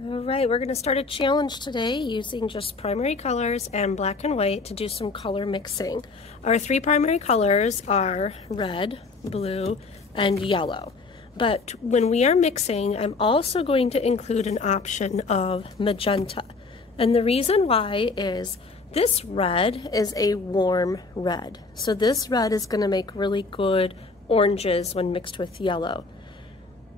All right, we're going to start a challenge today using just primary colors and black and white to do some color mixing. Our three primary colors are red, blue, and yellow. But when we are mixing, I'm also going to include an option of magenta. And the reason why is this red is a warm red. So this red is going to make really good oranges when mixed with yellow.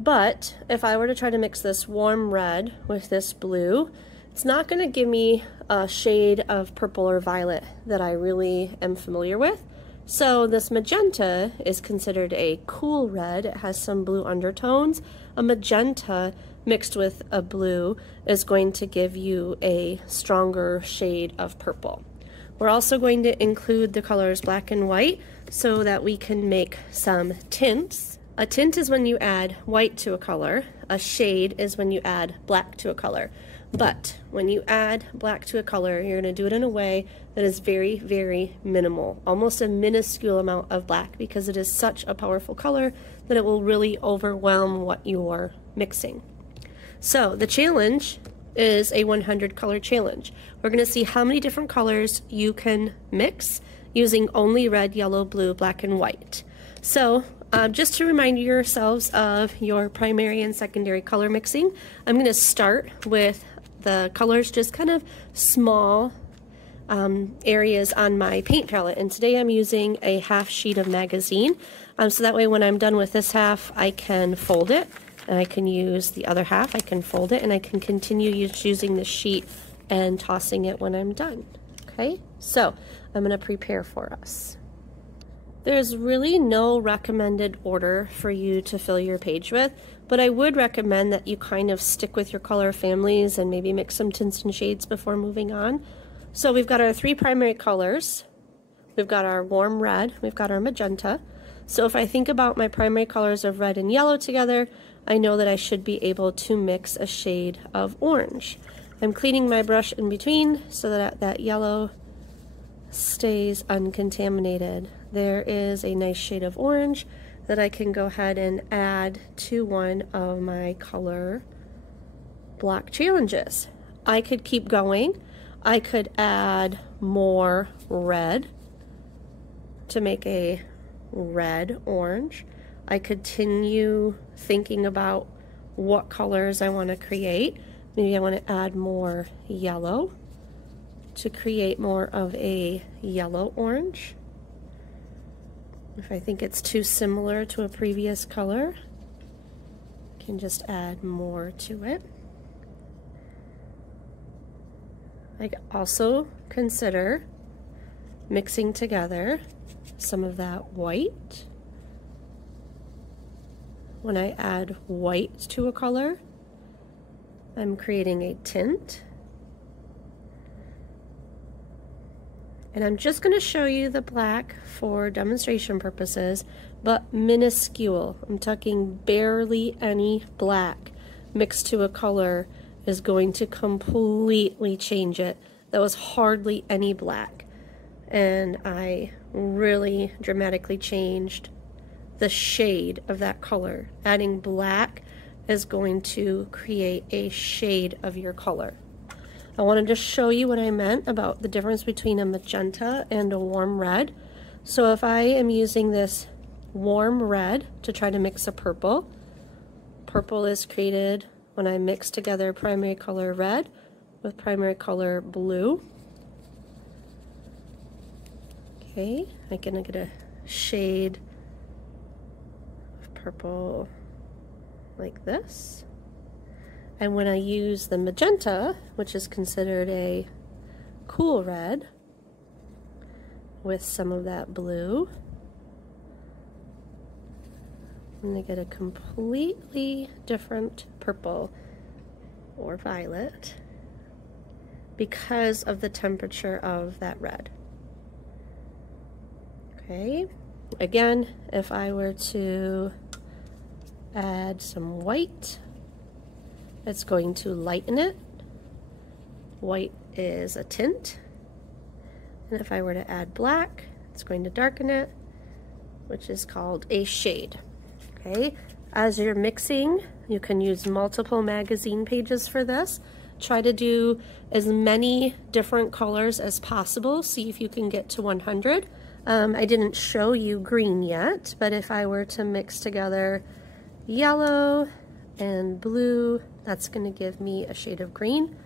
But if I were to try to mix this warm red with this blue, it's not going to give me a shade of purple or violet that I really am familiar with. So this magenta is considered a cool red. It has some blue undertones. A magenta mixed with a blue is going to give you a stronger shade of purple. We're also going to include the colors black and white so that we can make some tints. A tint is when you add white to a color. A shade is when you add black to a color. But when you add black to a color, you're going to do it in a way that is very, very minimal, almost a minuscule amount of black, because it is such a powerful color that it will really overwhelm what you're mixing. So the challenge is a 100 color challenge. We're going to see how many different colors you can mix using only red, yellow, blue, black, and white. So just to remind yourselves of your primary and secondary color mixing, I'm going to start with the colors, just kind of small areas on my paint palette. And today I'm using a half sheet of magazine. So that way when I'm done with this half, I can fold it and I can use the other half. I can fold it and I can continue using the sheet and tossing it when I'm done. Okay, so I'm going to prepare for us. There's really no recommended order for you to fill your page with, but I would recommend that you kind of stick with your color families and maybe mix some tints and shades before moving on. So we've got our three primary colors. We've got our warm red, we've got our magenta. So if I think about my primary colors of red and yellow together, I know that I should be able to mix a shade of orange. I'm cleaning my brush in between so that that yellow stays uncontaminated. There is a nice shade of orange that I can go ahead and add to one of my color block challenges. I could keep going. I could add more red to make a red orange. I continue thinking about what colors I want to create. Maybe I want to add more yellow to create more of a yellow orange. If I think it's too similar to a previous color, I can just add more to it. I could also consider mixing together some of that white. When I add white to a color, I'm creating a tint. And I'm just going to show you the black for demonstration purposes, but minuscule. I'm talking barely any black mixed to a color is going to completely change it. That was hardly any black. And I really dramatically changed the shade of that color. Adding black is going to create a shade of your color. I wanted to show you what I meant about the difference between a magenta and a warm red. So if I am using this warm red to try to mix a purple, purple is created when I mix together primary color red with primary color blue. Okay, I'm gonna get a shade of purple like this. And when I use the magenta, which is considered a cool red, with some of that blue, I'm going to get a completely different purple or violet because of the temperature of that red. Okay, again, if I were to add some white, it's going to lighten it. White is a tint. And if I were to add black, it's going to darken it, which is called a shade. Okay, As you're mixing, you can use multiple magazine pages for this. Try to do as many different colors as possible. See if you can get to 100. I didn't show you green yet, but if I were to mix together yellow and blue, that's going to give me a shade of green.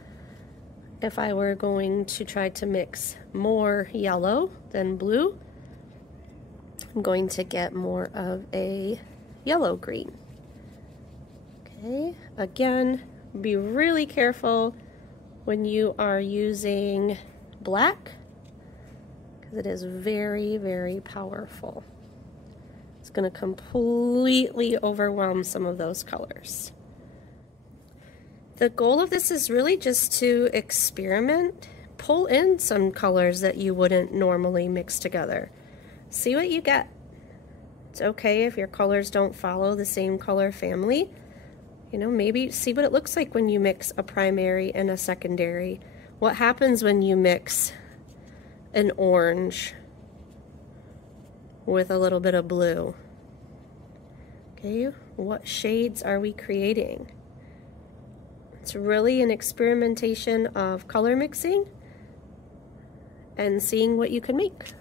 If I were going to try to mix more yellow than blue, I'm going to get more of a yellow green. Okay, again, be really careful when you are using black because it is very, very powerful. It's going to completely overwhelm some of those colors. The goal of this is really just to experiment, pull in some colors that you wouldn't normally mix together. See what you get. It's okay if your colors don't follow the same color family. You know, maybe see what it looks like when you mix a primary and a secondary. What happens when you mix an orange with a little bit of blue? Okay, what shades are we creating? It's really an experimentation of color mixing and seeing what you can make.